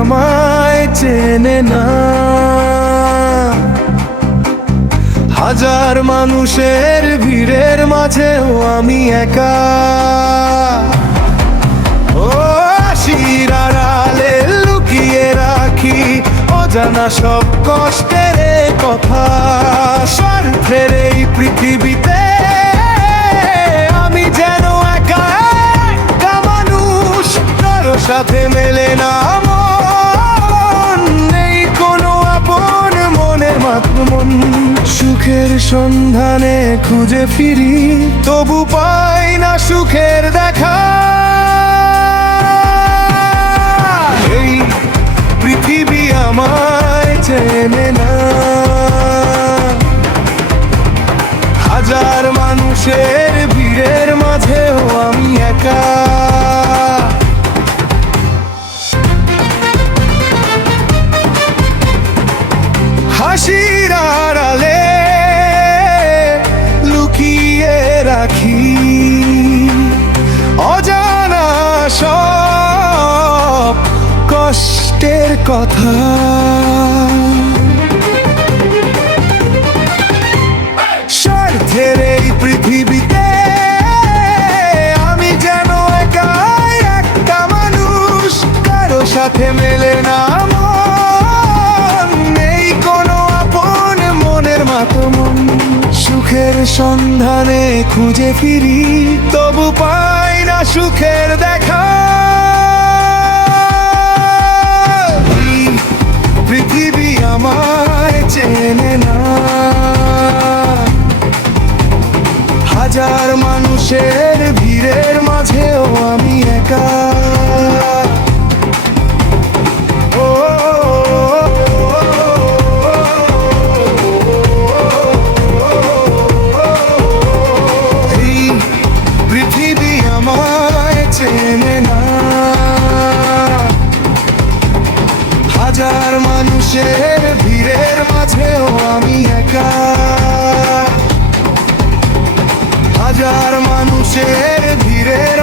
আমায় চেনে না। হাজার মানুষের ভিড়ের মাঝেও আমি একা। ও আশির আড়ালে লুকিয়ে রাখি অজানা সব কষ্টের কথা। স্বার্থের এই পৃথিবীতে আমি যেন একা একা মানুষ, কারো সাথে মেলে না মন, নেই কোনো আপন মনের মন। সুখের সন্ধানে খুঁজে ফিরি, তবু পাই না সুখের দেখা। এই পৃথিবী আমায় চেনে না। হাজার মানুষের ভিড়ের মাঝেও আমি একা। হাসির আড়ালে লুকিয়ে রাখি অজানা সব কষ্টের কথা। স্বার্থের এই পৃথিবীতে আমি যেন একা একটা মানুষ, কারো সাথে মেলে না মন, নেই কোনো আপন মনের মন। সুখের সন্ধানে খুঁজে ফিরি, তবু পাই না সুখের দেখা। পৃথিবী আমায় চেনে না। হাজার মানুষের ভিড়ের মাঝেও আমি একা। এই পৃথিবী আমায় চেনে না। হাজার মানুষের ভিড়ের মাঝেও আমি একা। হাজার মানুষের ভিড়ের